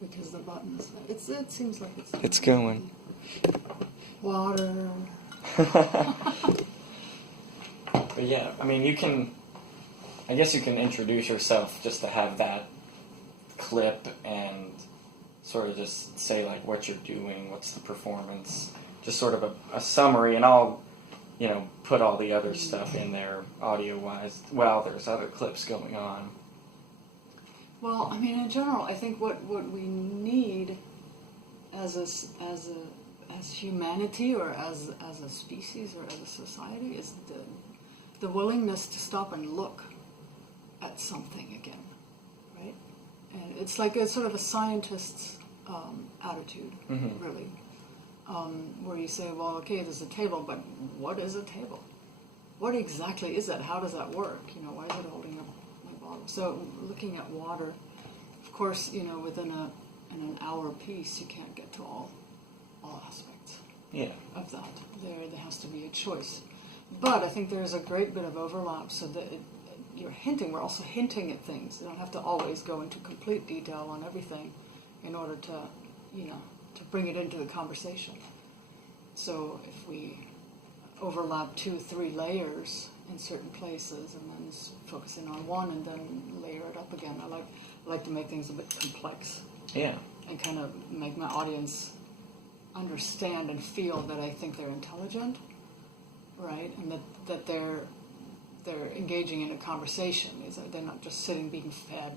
because the button is... It seems like it's... It's going. Water. But yeah, I mean, I guess you can introduce yourself just to have that clip and sort of just say, like, what you're doing, what's the performance, just sort of a summary, and I'll, put all the other stuff in there audio-wise while there's other clips going on. Well, I mean, in general, I think what we need as humanity or as a species or as a society is the willingness to stop and look at something again, right? And it's like a sort of a scientist's attitude, really, where you say, well, okay, there's a table, but what is a table? What exactly is that? How does that work? Why is it holding up my bottle? So looking at water, of course, within an hour piece, you can't get to all aspects of that. There has to be a choice. But I think there's a great bit of overlap, so that we're also hinting at things. You don't have to always go into complete detail on everything in order to bring it into the conversation. So if we overlap 2-3 layers in certain places and then focus in on one and then layer it up again, I like to make things a bit complex. Yeah. And kind of make my audience understand and feel that I think they're intelligent, right? And that they're engaging in a conversation. Is that they're not just sitting being fed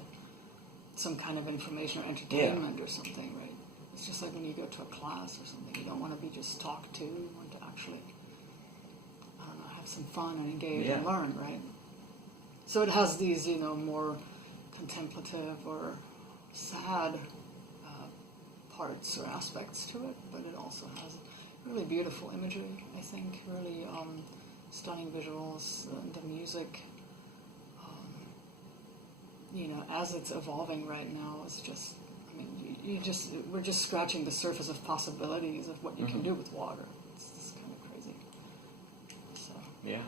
some kind of information or entertainment or something, right? It's just like when you go to a class or something. You don't want to be just talked to. You want to actually, have some fun and engage and learn, right? So it has these, more contemplative or sad parts or aspects to it, but it also has really beautiful imagery, I think, really stunning visuals, and the music, as it's evolving right now, is just, we're just scratching the surface of possibilities of what you can do with water. It's just kind of crazy. So, yeah.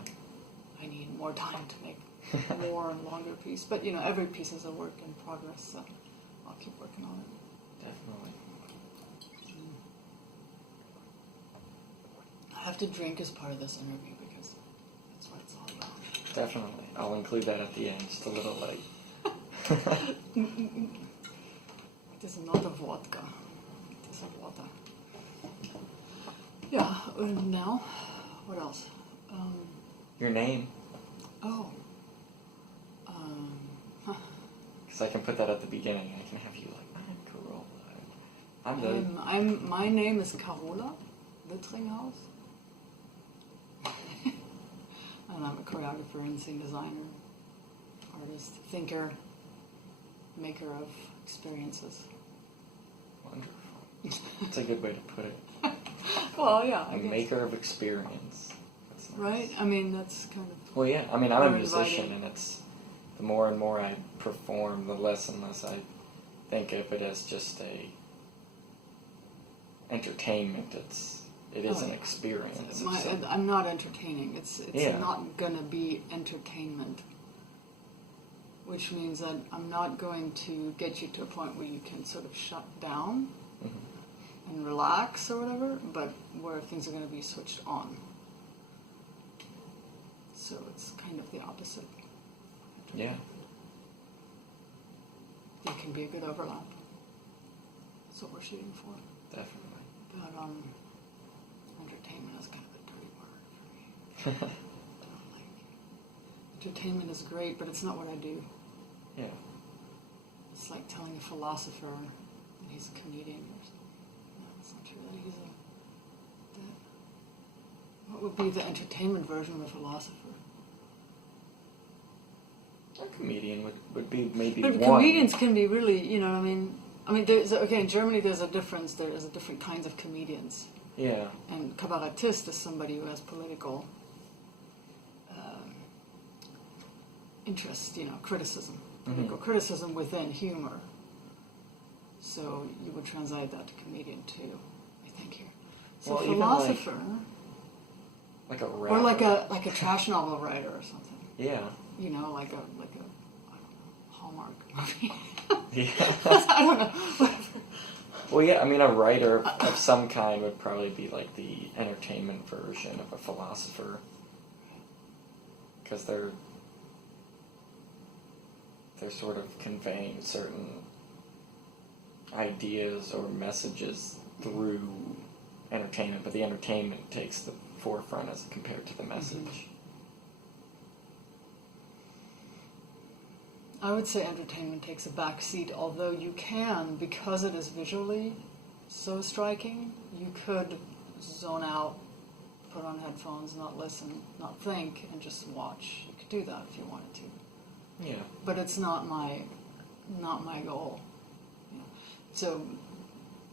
I need more time to make more and longer piece, but, every piece is a work in progress, so I'll keep working on it. Definitely. I have to drink as part of this interview because that's what it's all about. Definitely. I'll include that at the end, just a little late. It is not a vodka. It is a water. Yeah, and now, what else? Your name. Oh. Because I can put that at the beginning. I can have you I'm Karola. My name is Karola Luettringhaus. And I'm a choreographer and scene designer, artist, thinker, maker of experiences. Wonderful. That's a good way to put it. Well, yeah. A maker of experience. That's nice. Right? That's kind of... Well, yeah. I'm a musician, and it's... The more and more I perform, the less and less I think of it as just a... entertainment. It is an experience. I'm not entertaining. It's not going to be entertainment. Which means that I'm not going to get you to a point where you can sort of shut down and relax or whatever, but where things are going to be switched on. So it's kind of the opposite. Yeah. There can be a good overlap. That's what we're shooting for. Definitely. But entertainment is kind of a dirty word for me. Entertainment is great, but it's not what I do. Yeah. It's like telling a philosopher that he's a comedian. No, it's not true. That he's what would be the entertainment version of a philosopher? A comedian would be maybe but one. Comedians can be really, in Germany there's a difference. There is different kinds of comedians. Yeah. And cabaretist is somebody who has political interest, criticism. Political criticism within humor. So you would translate that to comedian too, I think here. So well, philosopher. Like a rapper. Or like a trash novel writer or something. Yeah. Like a I don't know, Hallmark movie. Yeah. I don't know. Whatever. Well, yeah, I mean, a writer of some kind would probably be like the entertainment version of a philosopher. Because they're sort of conveying certain ideas or messages through entertainment, but the entertainment takes the forefront as compared to the message. Mm-hmm. I would say entertainment takes a back seat, although you can, because it is visually so striking, you could zone out, put on headphones, not listen, not think, and just watch. You could do that if you wanted to. Yeah. But it's not my goal. You know. So,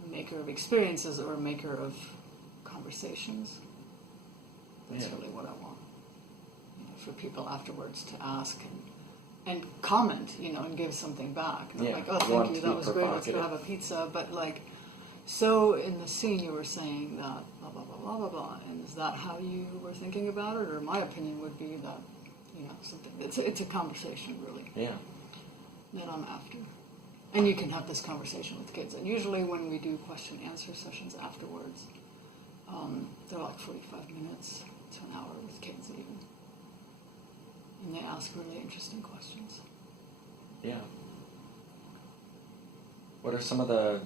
maker of experiences or a maker of conversations. That's really what I want. You know, for people afterwards to ask and comment, you know, and give something back. Not like, oh, thank you, that was great, let's go have a pizza. But like, so in the scene you were saying that blah, blah, blah, blah, blah, blah. And is that how you were thinking about it? Or my opinion would be that, you know, something, it's a conversation, really. Yeah. That I'm after. And you can have this conversation with kids. And usually when we do question-answer sessions afterwards, they're like 45 minutes to an hour with kids even. And they ask really interesting questions. Yeah. What are some of the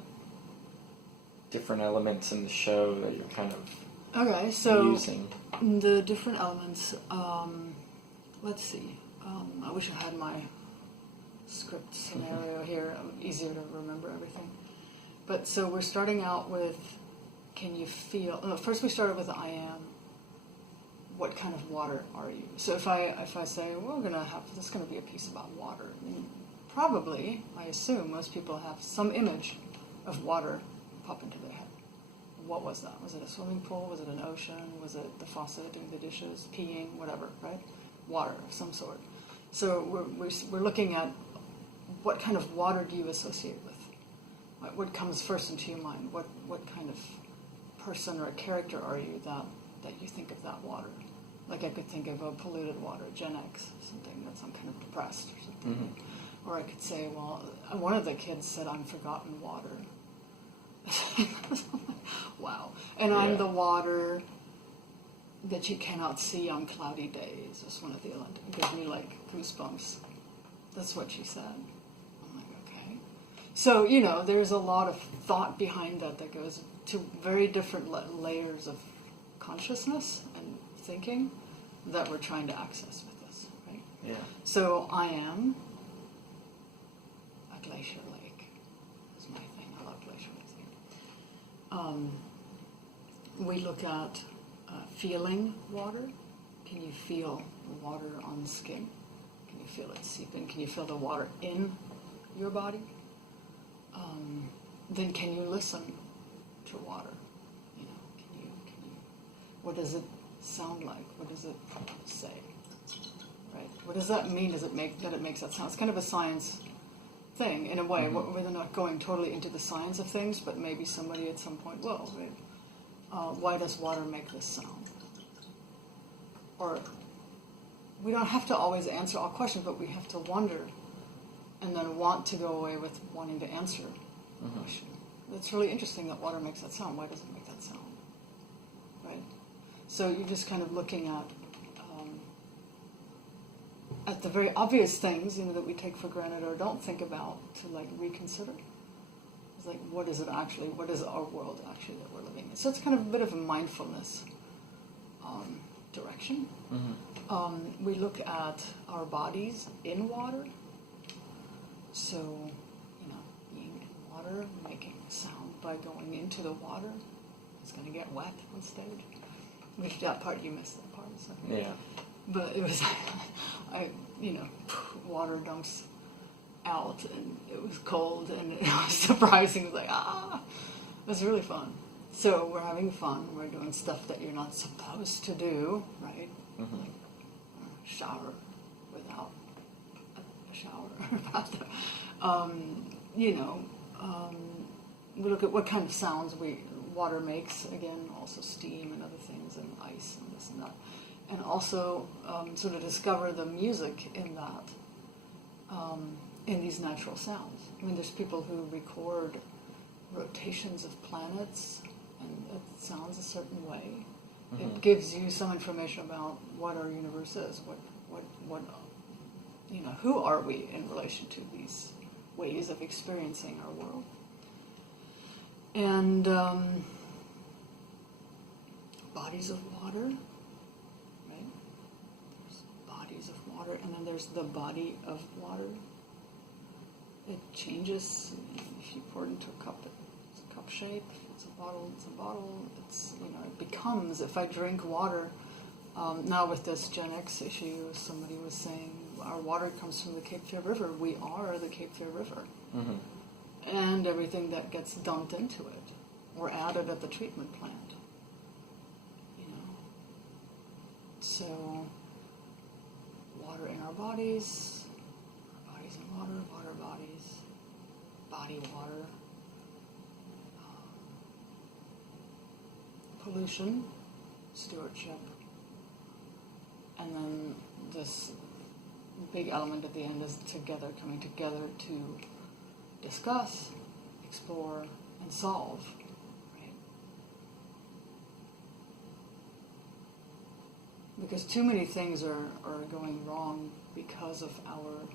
different elements in the show that you're kind of using? The different elements, let's see. I wish I had my script scenario here. Easier to remember everything. But so we're starting out with, can you feel... No, first we started with I am. What kind of water are you? So if I say, well, this is going to be a piece about water, then probably, I assume, most people have some image of water pop into their head. What was that? Was it a swimming pool? Was it an ocean? Was it the faucet doing the dishes, peeing, whatever, right? Water of some sort. So we're looking at what kind of water do you associate with? What comes first into your mind? What kind of person or character are you that you think of that water? Like I could think of a polluted water, Gen X, something that's I'm kind of depressed or something. Mm-hmm. Or I could say, well, one of the kids said, I'm forgotten water. Wow. And I'm the water that you cannot see on cloudy days. That's one of the, it gives me like goosebumps. That's what she said. I'm like, okay. So, you know, there's a lot of thought behind that goes to very different layers of consciousness and thinking that we're trying to access with this, right? Yeah. So I am a glacier lake. That's my thing. I love glacier lakes. We look at feeling water. Can you feel the water on the skin? Can you feel it seep in? Can you feel the water in your body? Then can you listen to water? You know, can you? What does it sound like? What does it say? Right? What does that mean? Does it make that it makes that sound? It's kind of a science thing in a way. Mm-hmm. We're not going totally into the science of things, but maybe somebody at some point will. Right? Why does water make this sound? Or we don't have to always answer all questions, but we have to wonder and then want to go away with wanting to answer the question. It's really interesting that water makes that sound. Why does it make that sound? Right? So you're just kind of looking at the very obvious things, you know, that we take for granted or don't think about to like reconsider. It's like, what is it actually? What is our world actually that we're living in? So it's kind of a bit of a mindfulness direction. Mm-hmm. We look at our bodies in water. So, you know, being in water, making sound by going into the water. It's going to get wet on stage. Which that part, you missed that part. So. Yeah. But it was, water dumps out, and it was cold, and it was surprising. It was like, it was really fun. So we're having fun. We're doing stuff that you're not supposed to do, right? Mm-hmm. Like shower without a shower. We look at what kind of sounds water makes. Again, also steam and other things, and ice and this and that. And also sort of discover the music in that, in these natural sounds. I mean, there's people who record rotations of planets, and it sounds a certain way. Mm-hmm. It gives you some information about what our universe is, what who are we in relation to these ways of experiencing our world. And bodies of water, right? There's bodies of water, and then there's the body of water. It changes. If you pour it into a cup, it's a cup shape. If it's a bottle, it's a bottle. It becomes, if I drink water, now with this Gen X issue, somebody was saying, our water comes from the Cape Fear River. We are the Cape Fear River. Mm-hmm. And everything that gets dumped into it or added at the treatment plant. So, water in our bodies in water, water bodies, body water, pollution, stewardship, and then this big element at the end is coming together to discuss, explore, and solve. Because too many things are going wrong because of our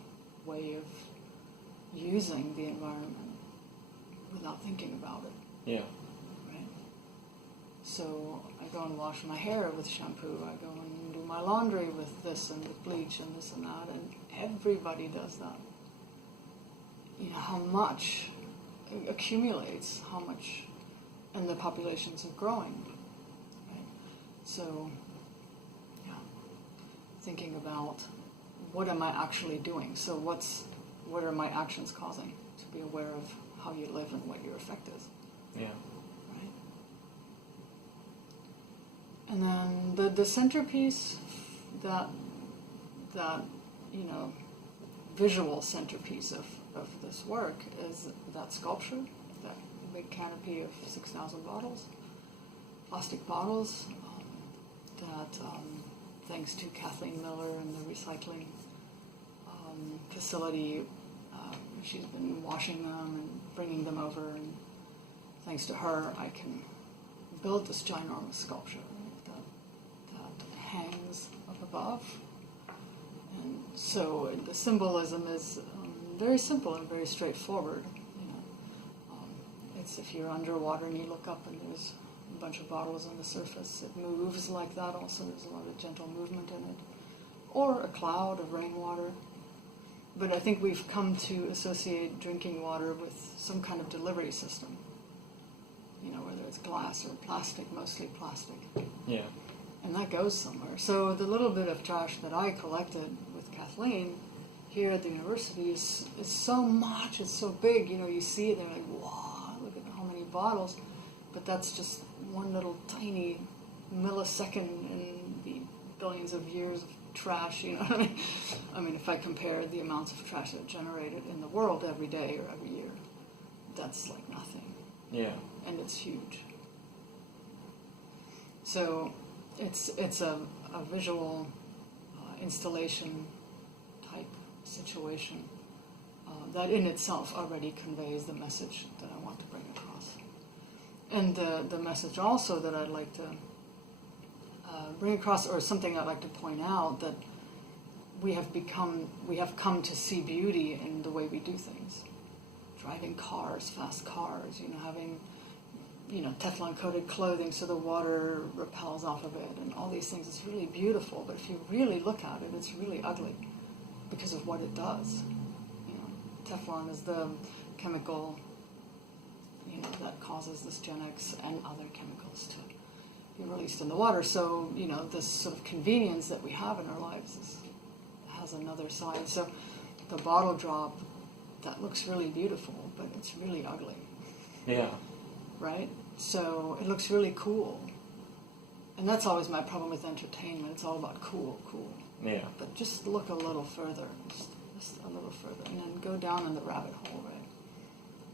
way of using the environment without thinking about it. Yeah. Right? So I go and wash my hair with shampoo. I go and do my laundry with this and with bleach and this and that. And everybody does that. How much accumulates, how much, and the populations are growing. Right? So thinking about what am I actually doing? So what are my actions causing? To be aware of how you live and what your effect is. Yeah. Right? And then the centerpiece, that visual centerpiece of this work is that sculpture, that big canopy of 6,000 bottles, plastic bottles, thanks to Kathleen Miller and the recycling facility, she's been washing them and bringing them over, and thanks to her, I can build this ginormous sculpture that hangs up above. And so the symbolism is very simple and very straightforward. It's if you're underwater and you look up and there's a bunch of bottles on the surface. It moves like that also. There's a lot of gentle movement in it. Or a cloud of rainwater. But I think we've come to associate drinking water with some kind of delivery system. Whether it's glass or plastic, mostly plastic. Yeah. And that goes somewhere. So the little bit of trash that I collected with Kathleen here at the university is so much, it's so big. You see it and you're like, wow, look at how many bottles. But that's just one little tiny millisecond in the billions of years of trash, what I mean? I mean, if I compare the amounts of trash that are generated in the world every day or every year, that's like nothing. Yeah. And it's huge. So it's a visual installation type situation that in itself already conveys the message that I want to bring across. And the message also that I'd like to bring across, or something I'd like to point out, that we have come to see beauty in the way we do things. Driving cars, fast cars, having, Teflon-coated clothing so the water repels off of it, and all these things. It's really beautiful, but if you really look at it, it's really ugly because of what it does. Teflon is the chemical, that causes this Gen X and other chemicals to be released in the water. So, this sort of convenience that we have in our lives has another side. So the bottle drop, that looks really beautiful, but it's really ugly. Yeah. Right? So it looks really cool. And that's always my problem with entertainment. It's all about cool. Yeah. But just look a little further, just a little further, and then go down in the rabbit hole, right?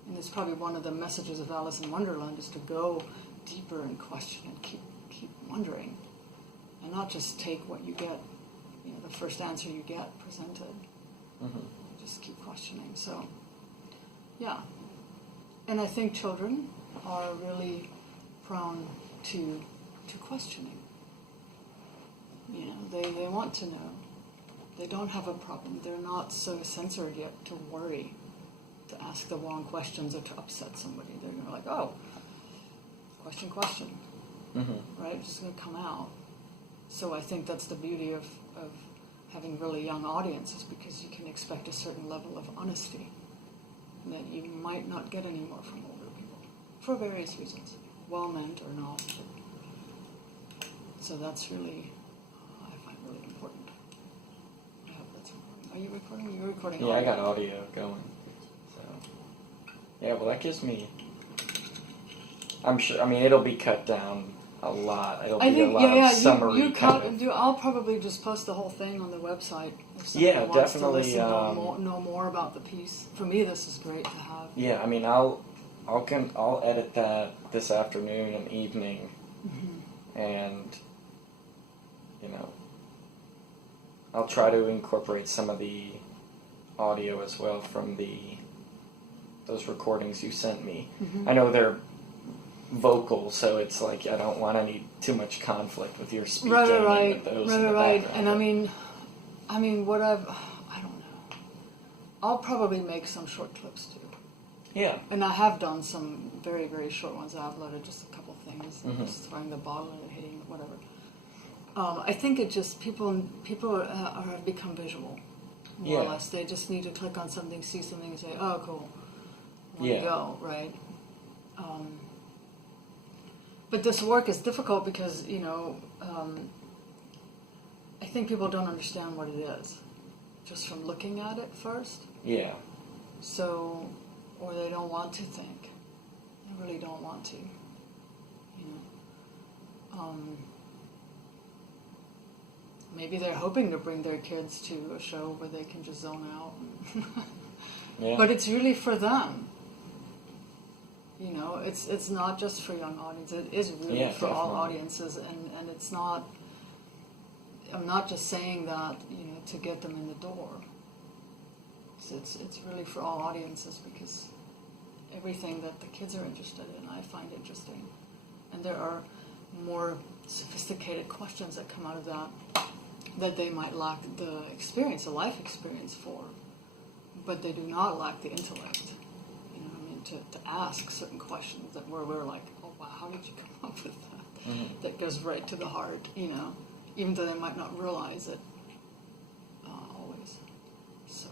And it's probably one of the messages of Alice in Wonderland, is to go deeper and question and keep wondering, and not just take what you get, the first answer you get presented. Mm-hmm. Just keep questioning. So, yeah. And I think children are really prone to questioning. You know, they want to know. They don't have a problem. They're not so censored yet to worry, to ask the wrong questions or to upset somebody. They're going to like, oh, question, right? It's just going to come out. So I think that's the beauty of having really young audiences, because you can expect a certain level of honesty that you might not get anymore from older people for various reasons, well-meant or not. So that's really, I find really important. I hope that's important. Are you recording? You're recording Yeah, audio. I got audio going. So, yeah, well, that gives me, I'm sure, I mean, it'll be cut down a lot. It'll be a lot of summary. I'll probably just post the whole thing on the website. If somebody Yeah, wants definitely. To listen, know more about the piece. For me, this is great to have. Yeah, I mean, I'll edit that this afternoon and evening, and you know, I'll try to incorporate some of the audio as well from those recordings you sent me. I know they're vocal, so it's like I don't want too much conflict with your speaking and with those in the background. And I mean, I don't know. I'll probably make some short clips too. Yeah. And I have done some very, very short ones. I've uploaded just a couple things, just throwing the ball and hitting it, whatever. I think it just people have become visual, more or less. They just need to click on something, see something, and say, "Oh, cool, want to go," right? But this work is difficult because I think people don't understand what it is, just from looking at it first. Yeah. So, or they don't want to think. They really don't want to. Maybe they're hoping to bring their kids to a show where they can just zone out. But it's really for them. It's not just for young audiences. It is really for all audiences, and it's not. I'm not just saying that to get them in the door. It's really for all audiences, because everything that the kids are interested in, I find interesting, and there are more sophisticated questions that come out of that they might lack the experience, the life experience for, but they do not lack the intellect. To ask certain questions that where we're like, oh wow, how did you come up with that? That goes right to the heart, even though they might not realize it always. So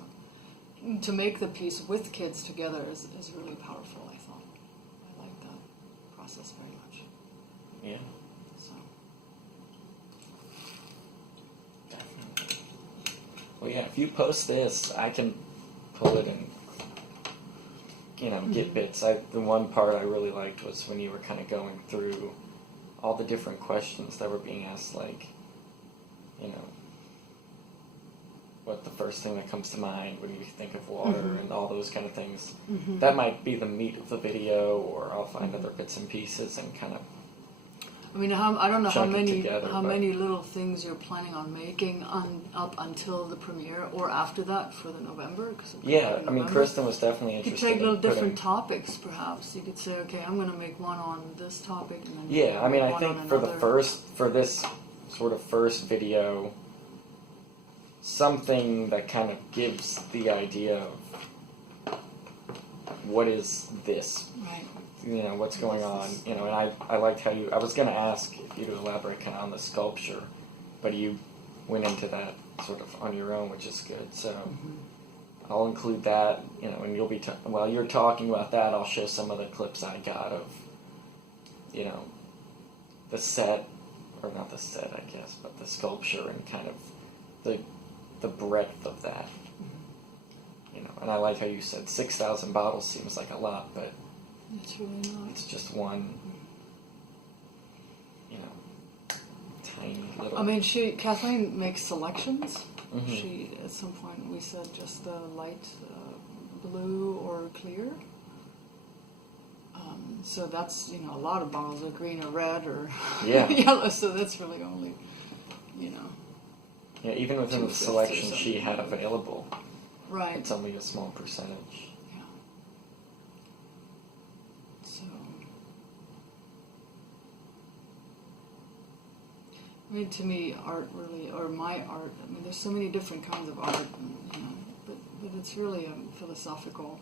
to make the piece with kids together is really powerful, I thought. I like that process very much. Yeah. So. Definitely. Well, yeah, if you post this, I can pull it and get bits. The one part I really liked was when you were kind of going through all the different questions that were being asked, like, what the first thing that comes to mind when you think of water and all those kind of things. That might be the meat of the video, or I'll find other bits and pieces and kind of I mean, I don't know how many many little things you're planning on making up until the premiere or after that for the November. I mean, Kristen was definitely interested. You could take little different topics, perhaps. You could say, okay, I'm going to make one on this topic, and then I mean, I think for this sort of first video, something that kind of gives the idea of what is this. Right. What's going on, and I liked how I was going to ask you to elaborate kind of on the sculpture, but you went into that sort of on your own, which is good, so I'll include that, and you'll be, while you're talking about that, I'll show some of the clips I got of, the set, or not the set, I guess, but the sculpture and kind of the breadth of that, and I like how you said 6,000 bottles seems like a lot, but it's really not. It's just one, tiny little. I mean, Kathleen makes selections. She, at some point, we said just the light blue or clear. So that's, a lot of bottles are green or red or yellow. So that's really only, Yeah, even within the selection she had available. Right. It's only a small percentage. I mean, to me, art really, or my art. I mean, there's so many different kinds of art, and, but it's really a philosophical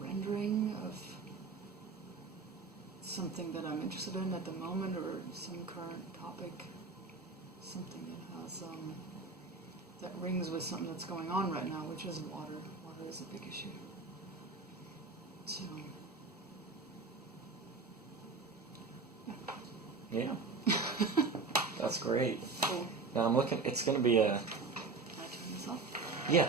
rendering of something that I'm interested in at the moment, or some current topic, something that has that rings with something that's going on right now, which is water. Water is a big issue. So, yeah, that's great. Cool. Now I'm looking. It's going to be a. Can I turn this off? Yeah.